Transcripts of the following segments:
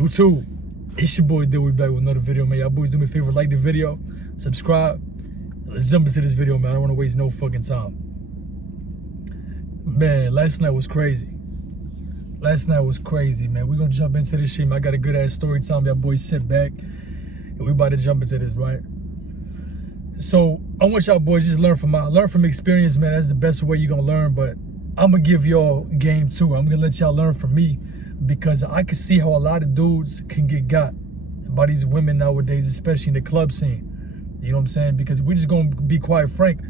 YouTube, it's your boy Dewey back with another video, man. Y'all boys do me a favor, like the video, subscribe. Let's jump into this video, man. I don't want to waste no fucking time. Man, last night was crazy. Last night was crazy, man. We're gonna jump into this shit, man. I got a good ass story time. Y'all boys sit back and we about to jump into this, right? So I want y'all boys just learn from experience, man. That's the best way you're gonna learn. But I'm gonna give y'all game too. I'm gonna let y'all learn from me, because I can see how a lot of dudes can get got by these women nowadays, especially in the club scene. You know what I'm saying? Because we're just gonna be quite frank.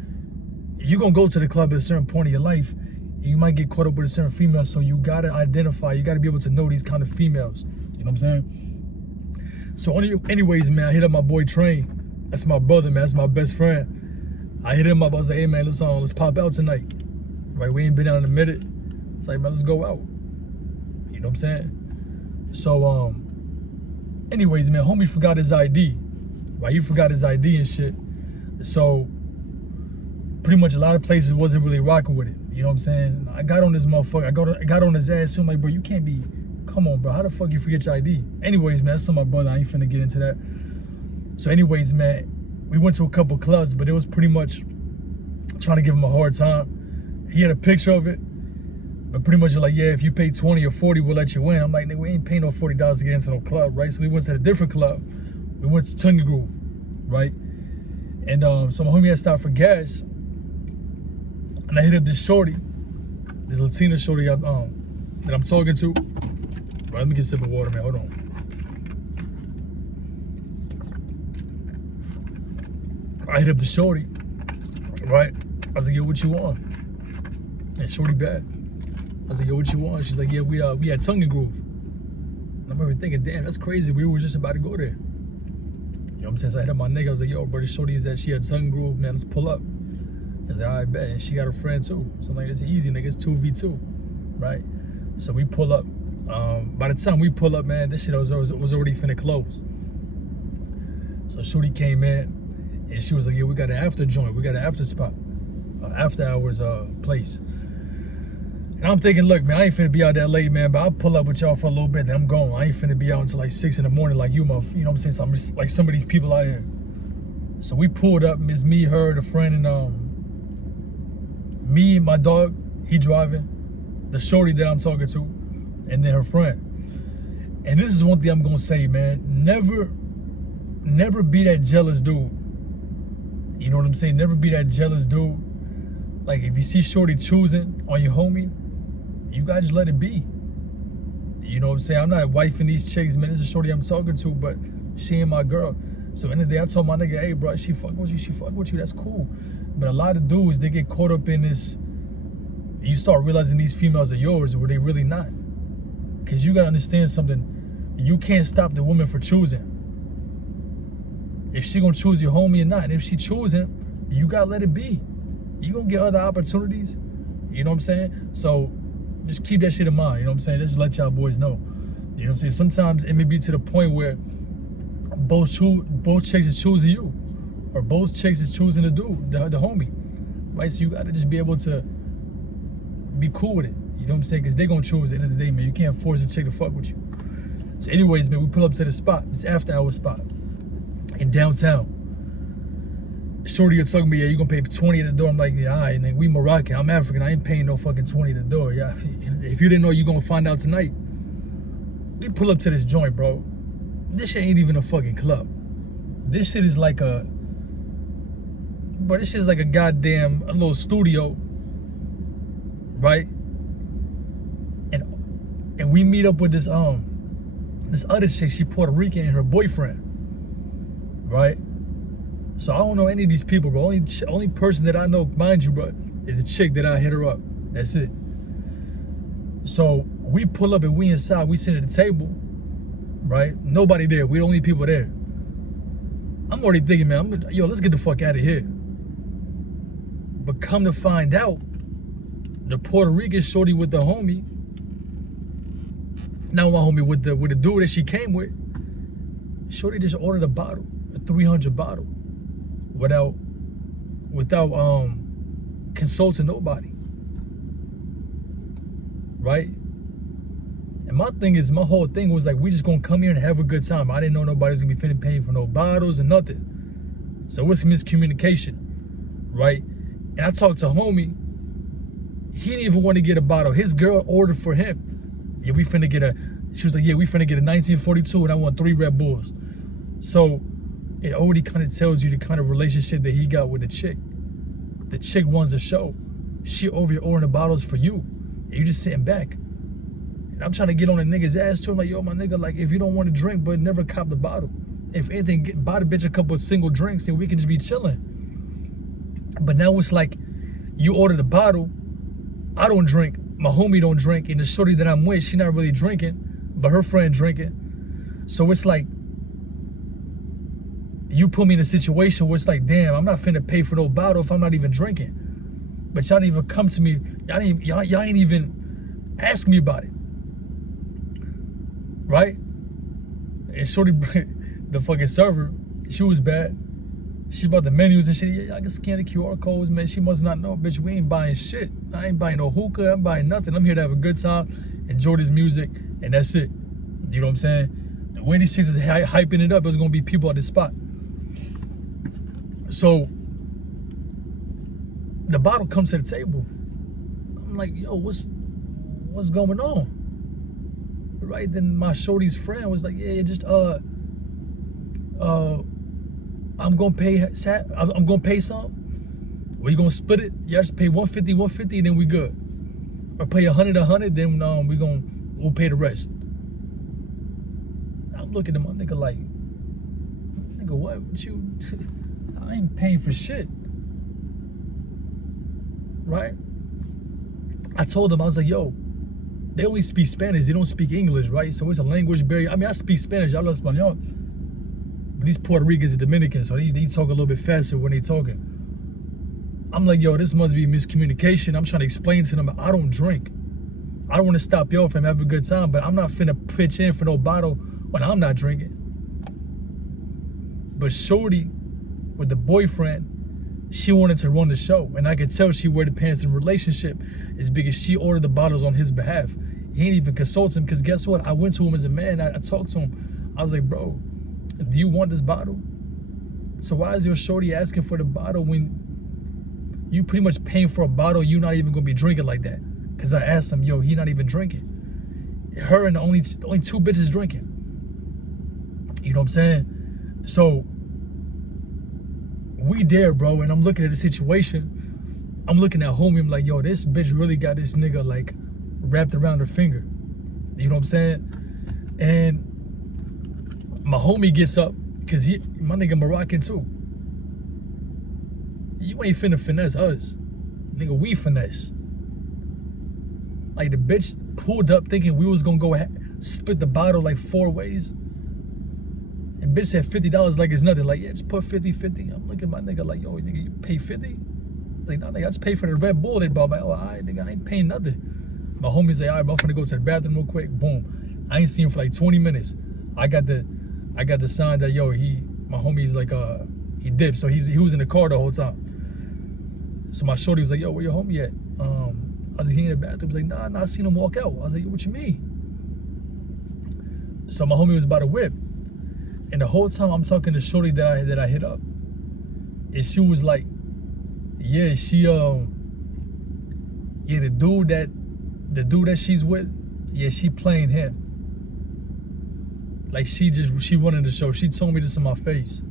You're gonna go to the club at a certain point in your life. You might get caught up with a certain female, so you gotta identify. You gotta be able to know these kind of females. You know what I'm saying? So anyways, man, I hit up my boy Train. That's my brother, man. That's my best friend. I hit him up. I was like, hey, man, let's pop out tonight. Right? We ain't been out in a minute. It's like, man, let's go out. You know what I'm saying? So, anyways, man, homie forgot his ID. Right? He forgot his ID and shit. So, pretty much a lot of places wasn't really rocking with it. You know what I'm saying? I got on this motherfucker. I got on his ass. So I'm like, bro, you can't be, come on, bro. How the fuck you forget your ID? Anyways, man, that's my brother. I ain't finna get into that. So anyways, man, we went to a couple clubs, but it was pretty much trying to give him a hard time. He had a picture of it, but pretty much like, yeah, if you pay 20 or 40, we'll let you in. I'm like, nigga, we ain't paying no $40 to get into no club, right? So we went to a different club. We went to Tongue Groove, right? And so my homie had stopped for gas, and I hit up this shorty, this Latina shorty that I'm talking to. Right, let me get a sip of water, man. Hold on. I hit up the shorty, right? I was like, yo, what you want? And shorty bad. I was like, yo, what you want? She's like, yeah, we had Tongue Groove. And I remember thinking, damn, that's crazy. We were just about to go there. You know what I'm saying? So I hit up my nigga. I was like, yo, bro, the shorty is that she had Tongue Groove, man. Let's pull up. I was like, all right, bet. And she got a friend too. So I'm like, it's easy, nigga. It's 2v2, right? So we pull up. By the time we pull up, man, this shit was already finna close. So shorty came in. And she was like, yeah, we got an after joint. We got an after spot. After hours place. And I'm thinking, look, man, I ain't finna be out that late, man, but I'll pull up with y'all for a little bit, then I'm going. I ain't finna be out until like 6 in the morning like you, motherfucker. You know what I'm saying? So like some of these people out here. So we pulled up, it's me, her, the friend, and me, my dog, he driving, the shorty that I'm talking to, and then her friend. And this is one thing I'm gonna say, man. Never be that jealous dude. You know what I'm saying? Never be that jealous dude. Like, if you see shorty choosing on your homie, you gotta just let it be. You know what I'm saying? I'm not wifing these chicks, man. This is shorty I'm talking to, but she ain't my girl. So in the day, I told my nigga, hey, bro, she fuck with you, that's cool. But a lot of dudes, they get caught up in this. You start realizing these females are yours, where they really not. Because you gotta understand something. You can't stop the woman for choosing. If she gonna choose your homie or not, and if she choosing, you gotta let it be. You gonna get other opportunities. You know what I'm saying? So just keep that shit in mind. You know what I'm saying? Just let y'all boys know. You know what I'm saying? Sometimes it may be to the point where both chicks is choosing you, or both chicks is choosing the dude, the homie, right? So you gotta just be able to be cool with it. You know what I'm saying? Because they gonna choose at the end of the day, man. You can't force a chick to fuck with you. So anyways, man, we pull up to the spot. It's after hour spot in downtown. Shorty, you're talking to me, yeah, you gonna pay 20 at the door. I'm like, yeah, all right, nigga, we Moroccan, I'm African, I ain't paying no fucking 20 at the door. Yeah, if you didn't know, you gonna find out tonight. We pull up to this joint, bro. This shit ain't even a fucking club. This shit is like a, bro, this shit is like a goddamn, a little studio, right? And we meet up with this other chick, she Puerto Rican, and her boyfriend, right? So I don't know any of these people, bro. Only person that I know, mind you, bro, is a chick that I hit her up. That's it. So we pull up and we inside. We sit at the table, right? Nobody there. We the only people there. I'm already thinking, man, yo, let's get the fuck out of here. But come to find out, the Puerto Rican shorty with the homie, not my homie, with the dude that she came with, shorty just ordered a bottle, a 300 bottle. Without consulting nobody, right? And my whole thing was like, we just gonna come here and have a good time. I didn't know nobody was gonna be finna paying for no bottles and nothing. So it's miscommunication, right? And I talked to homie. He didn't even want to get a bottle. His girl ordered for him. Yeah, we finna get she was like, yeah, we finna get a 1942 and I want 3 Red Bulls. So it already kind of tells you the kind of relationship that he got with the chick. The chick wants a show. She over here ordering the bottles for you. And you just sitting back. And I'm trying to get on a nigga's ass too. I'm like, yo, my nigga, like, if you don't want to drink, but never cop the bottle. If anything, buy the bitch a couple of single drinks and we can just be chilling. But now it's like, you order the bottle, I don't drink, my homie don't drink, and the shorty that I'm with, she not really drinking, but her friend drinking. So it's like, you put me in a situation where it's like, damn, I'm not finna pay for no bottle if I'm not even drinking. But y'all didn't even come to me, y'all ain't even ask me about it. Right? And shorty, the fucking server, she was bad. She bought the menus and shit. Yeah, I can scan the QR codes, man. She must not know, bitch, we ain't buying shit. I ain't buying no hookah, I'm buying nothing. I'm here to have a good time, enjoy this music, and that's it. You know what I'm saying? The way these chicks was hyping it up, it was gonna be people at the spot. So the bottle comes to the table. I'm like, yo, what's going on? Right? Then my shorty's friend was like, yeah, just I'm gonna pay some. We gonna split it. You just pay 150, and then we good. Or pay 100, then we'll pay the rest. I'm looking at my nigga like, nigga, what you? I ain't paying for shit. Right? I told him, I was like, yo, they only speak Spanish, they don't speak English, right? So it's a language barrier. I mean, I speak Spanish, I love Espanol. But these Puerto Ricans are Dominicans, so they talk a little bit faster when they talking. I'm like, yo, this must be miscommunication. I'm trying to explain to them, I don't drink. I don't want to stop y'all from having a good time, but I'm not finna pitch in for no bottle when I'm not drinking. But shorty, with the boyfriend, she wanted to run the show, and I could tell she wear the pants in relationship is because she ordered the bottles on his behalf. He ain't even consult him, because guess what? I went to him as a man. I talked to him. I was like, bro, do you want this bottle? So why is your shorty asking for the bottle when you pretty much paying for a bottle you not even gonna be drinking like that? Because I asked him, yo, he not even drinking. Her and the only 2 bitches drinking. You know what I'm saying? So we there, bro, and I'm looking at the situation. I'm looking at homie, I'm like, yo, this bitch really got this nigga like wrapped around her finger. You know what I'm saying? And my homie gets up, cause my nigga Moroccan too. You ain't finna finesse us. Nigga, we finesse. Like the bitch pulled up thinking we was gonna go split the bottle like 4 ways. And bitch said $50 like it's nothing. Like, yeah, just put 50-50. I'm looking at my nigga like, yo, nigga, you pay 50? Like, nah, nigga, I just pay for the Red Bull they bought. I'm like, oh, all right, nigga, I ain't paying nothing. My homie's like, all right, bro, I'm finna go to the bathroom real quick. Boom. I ain't seen him for like 20 minutes. I got the sign that, yo, my homie's like, he dipped. So he was in the car the whole time. So my shorty was like, yo, where your homie at? I was like, he in the bathroom. He was like, nah, I seen him walk out. I was like, yo, what you mean? So my homie was about to whip. And the whole time I'm talking to shorty that I hit up. And she was like, yeah, the dude that she's with, yeah, she playing him. Like she running the show. She told me this in my face.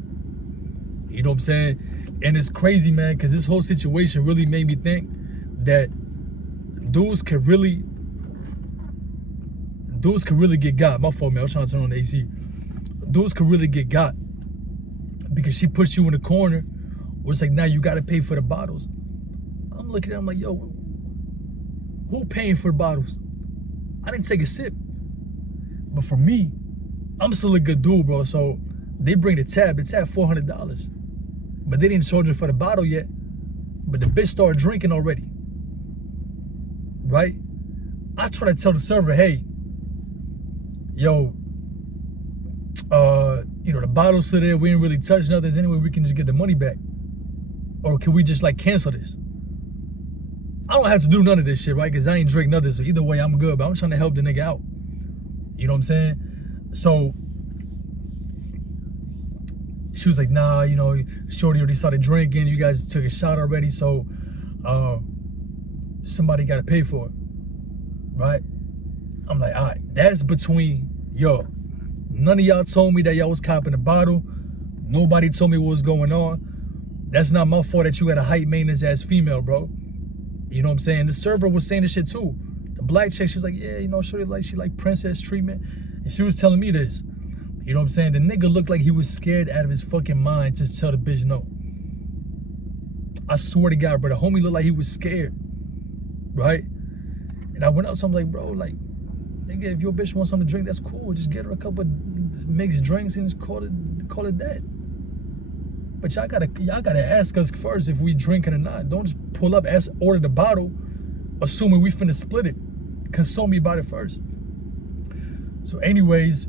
You know what I'm saying? And it's crazy, man, because this whole situation really made me think that dudes could really get got. My fault, man. I was trying to turn on the AC. Dudes could really get got because she puts you in the corner where it's like, now you got to pay for the bottles. I'm looking at him like, yo, who paying for the bottles? I didn't take a sip. But for me, I'm still a good dude, bro. So they bring the tab. It's at $400. But they didn't charge her for the bottle yet. But the bitch started drinking already. Right? I try to tell the server, hey, yo, the bottle's still there. We ain't really touch nothing. There's any way we can just get the money back? Or can we just like cancel this? I don't have to do none of this shit, right? Because I ain't drink nothing. So either way, I'm good. But I'm trying to help the nigga out. You know what I'm saying? So she was like, nah, you know, shorty already started drinking. You guys took a shot already, so somebody got to pay for it, right? I'm like, all right, that's between y'all. None of y'all told me that y'all was copping a bottle. Nobody told me what was going on. That's not my fault that you had a high maintenance ass female, bro. You know what I'm saying? The server was saying this shit too. The black chick, she was like, yeah, you know, shorty like, she like princess treatment. And she was telling me this. You know what I'm saying? The nigga looked like he was scared out of his fucking mind to tell the bitch no. I swear to God, bro, the homie looked like he was scared, right? And I went up to him like, bro, like, nigga, if your bitch wants something to drink, that's cool. Just get her a couple mixed drinks and just call it that. But y'all gotta ask us first if we drinking or not. Don't just pull up, order the bottle, assuming we finna split it. Console me about it first. So anyways,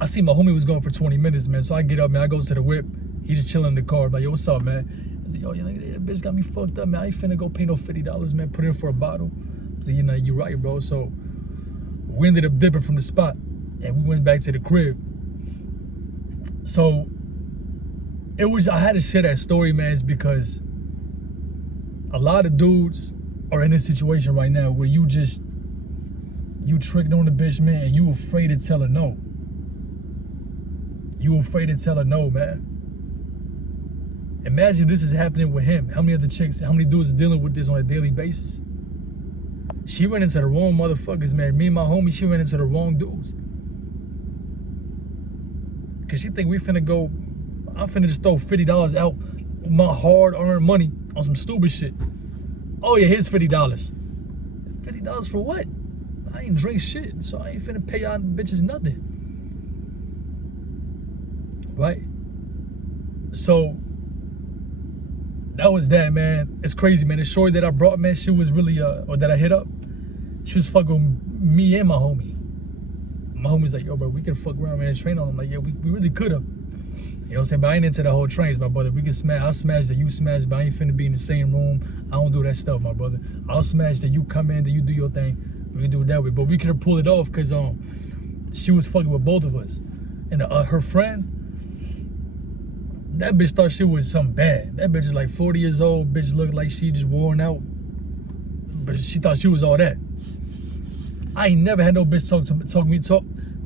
I see my homie was going for 20 minutes, man. So I get up, man. I go to the whip. He just chilling in the car. I'm like, yo, what's up, man? I said, yo, that bitch got me fucked up, man. I ain't finna go pay no $50, man. Put in for a bottle. I said, you know, you're right, bro. So we ended up dipping from the spot, and we went back to the crib. So I had to share that story, man, is because a lot of dudes are in this situation right now where you tricked on the bitch, man, and you afraid to tell her no. You afraid to tell her no, man. Imagine this is happening with him. How many dudes are dealing with this on a daily basis? She ran into the wrong motherfuckers, man. Me and my homie, she ran into the wrong dudes. Cause she think I'm finna just throw $50 out with my hard-earned money on some stupid shit. Oh yeah, here's $50. $50 for what? I ain't drink shit, so I ain't finna pay y'all bitches nothing. Right? So that was that, man. It's crazy, man. The shorty that I brought, man, she was really or that I hit up, she was fucking with me and my homie. My homie's like, yo, bro, we could fuck around, man, and train on him. Like, yeah, we really could have. You know what I'm saying? But I ain't into the whole trains, my brother. We can smash. I'll smash that you smash, but I ain't finna be in the same room. I don't do that stuff, my brother. I'll smash that you come in, that you do your thing. We can do it that way. But we could have pulled it off because she was fucking with both of us. And her friend, that bitch thought she was something bad. That bitch is like 40 years old. Bitch looked like she just worn out. But she thought she was all that. I ain't never had no bitch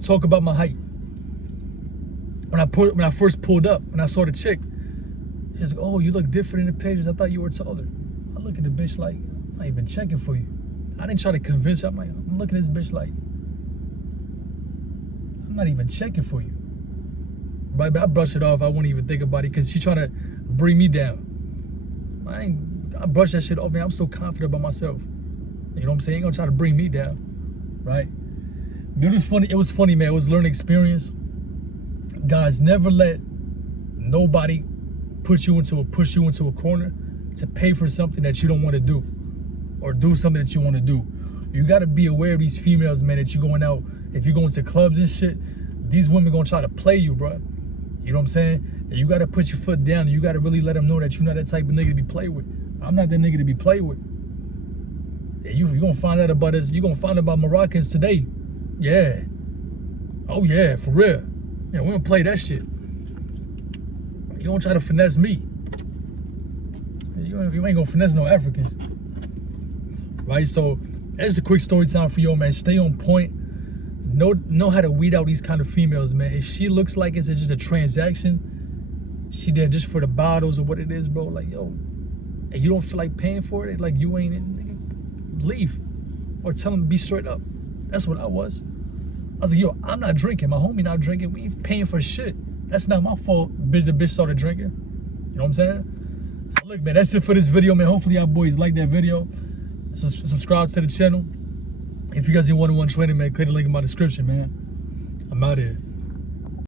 talk about my height. When I first pulled up, when I saw the chick, she was like, oh, you look different in the pages. I thought you were taller. I look at the bitch like, I'm not even checking for you. I didn't try to convince her. I'm looking at this bitch like, I'm not even checking for you. Right, but I brushed it off. I wouldn't even think about it because she trying to bring me down. I brushed that shit off, man. I'm so confident about myself. You know what I'm saying? Ain't gonna try to bring me down, right? But it was funny. It was funny, man. It was a learning experience. Guys, never let nobody push you into a corner to pay for something that you don't want to do or do something that you want to do. You got to be aware of these females, man, that you're going out. If you're going to clubs and shit, these women gonna try to play you, bro. You know what I'm saying? And you got to put your foot down and you got to really let them know that you're not that type of nigga to be played with. I'm not that nigga to be played with. Yeah, you're gonna find out about us. You're gonna find out about Moroccans today. Yeah. Oh yeah, for real. Yeah, we don't play that shit. You don't try to finesse me. You ain't gonna finesse no Africans. Right? So that's a quick story time for you, man. Stay on point. Know how to weed out these kind of females, man. If she looks like it's just a transaction, she did just for the bottles or what it is, bro. Like, yo, and you don't feel like paying for it, like you ain't, nigga, leave. Or tell them, be straight up. That's what I was. I was like, yo, I'm not drinking. My homie not drinking. We ain't paying for shit. That's not my fault. The bitch started drinking. You know what I'm saying? So look, man, that's it for this video, man. Hopefully y'all boys like that video. Subscribe to the channel. If you guys need one-on-one training, man, click the link in my description, man. I'm out here.